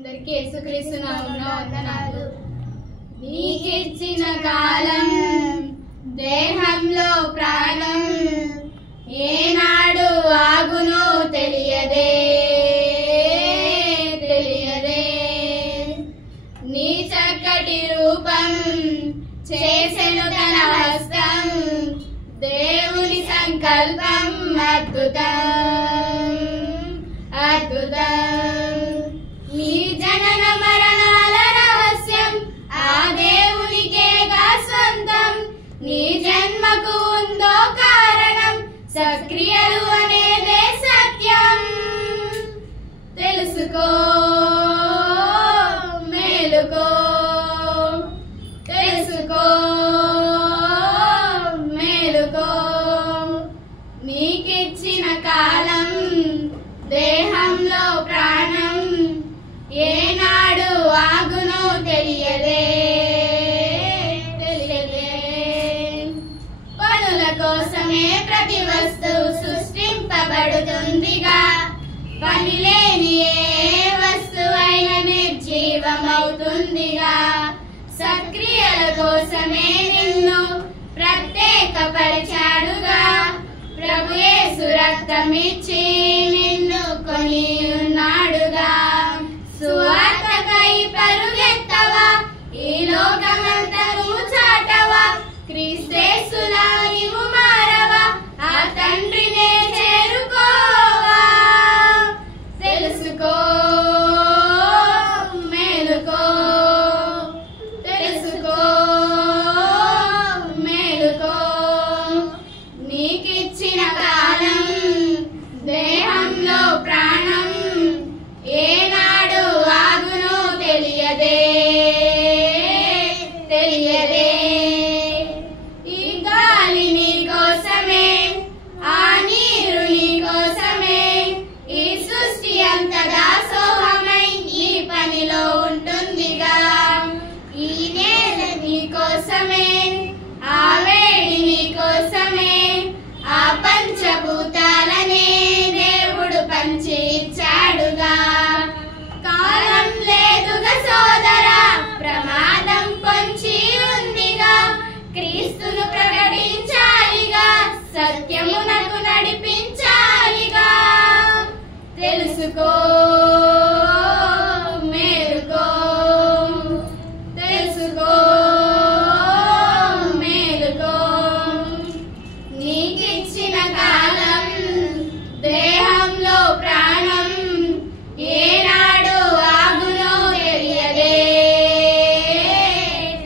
అందరికీ యేసుక్రీస్తు నామమున వందనాలు. నీకిచ్చిన కాలం దేహంలో ప్రాణం ఏనాడు ఆగునో తెలియదే తెలియదే. నీ చక్కటి రూపం చేసెను తన హస్తం, దేవుని సంకల్పం అద్భుతం అద్భుతం. నీ జనన మరణాల రహస్యం ఆ దేవునికేగా స్వంతం. నీ జన్మకు ఉందో కారణం, సక్రియలు అనేదే సత్యం. తెలుసుకో మేలుకో తెలుసుకో మేలుకో. నీకిచ్చిన కాలం దేహంలో ప్రాణం ఏనాడు ఆగునో తెలియదే తెలియదే. పనుల కోసమే ప్రతి వస్తువు సృష్టింపబడుతుందిగా, పని లేని ఏ వస్తువైన నిర్జీవమవుతుందిగా. సక్రియల కోసమే నిన్ను ప్రత్యేకపరిచాడుగా, ప్రభు యేసు రక్తమిచ్చి నిన్ను కొని ఉన్నాడుగా. సువార్తకై పరుగెత్తవా, ఈ లోకమంతను చాటవా, క్రీస్తేసులా నీవు మారవా, ఆ తండ్రినే చేరుకోవా. తెలుసుకో మేలుకో తెలుసుకో మేలుకో. నీకిచ్చిన కాలం దేహంలో ప్రాణం ఏనాడు ఆగునో తెలియదే తెలియదే. ఈ గాలి నీ కోసమే, ఆ నీరు నీ కోసమే, ఈ సృష్టి అంతగా సోహమై ఈ పనిలో ఉంటుందిగా. ఈ నేల నీ కోసమే, ఆ వేడి నీ కోసమే, ఆ పంచభూతాలనే దేవుడు పంచి ఇచ్చాడుగా. కాలం లేదుగా సోదరా, ప్రమాదం పొంచి ఉందిగా. క్రీస్తును ప్రకటించాలిగా, సత్యమునకు నడిపించాలిగా. తెలుసుకో మేలుకో తెలుసుకో మేలుకో. నీకిచ్చిన కాలం దేహంలో ప్రాణం ఏనాడు ఆగునో తెలియదే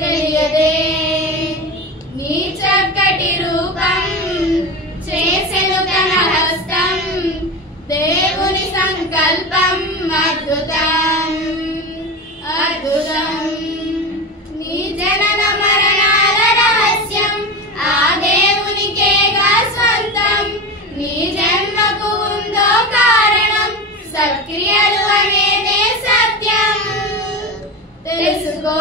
తెలియదే. నీ చక్కటి రూపం చేసెను తన హస్తం, దేవుని సంకల్పం అద్భుతం అద్భుతం. నీ జనన మరణాల రహస్యం ఆ దేవునికేగా స్వంతం. నీ జన్మకు ఉందో కారణం, సక్రియలు అనేదే సత్యం. తెలుసుకో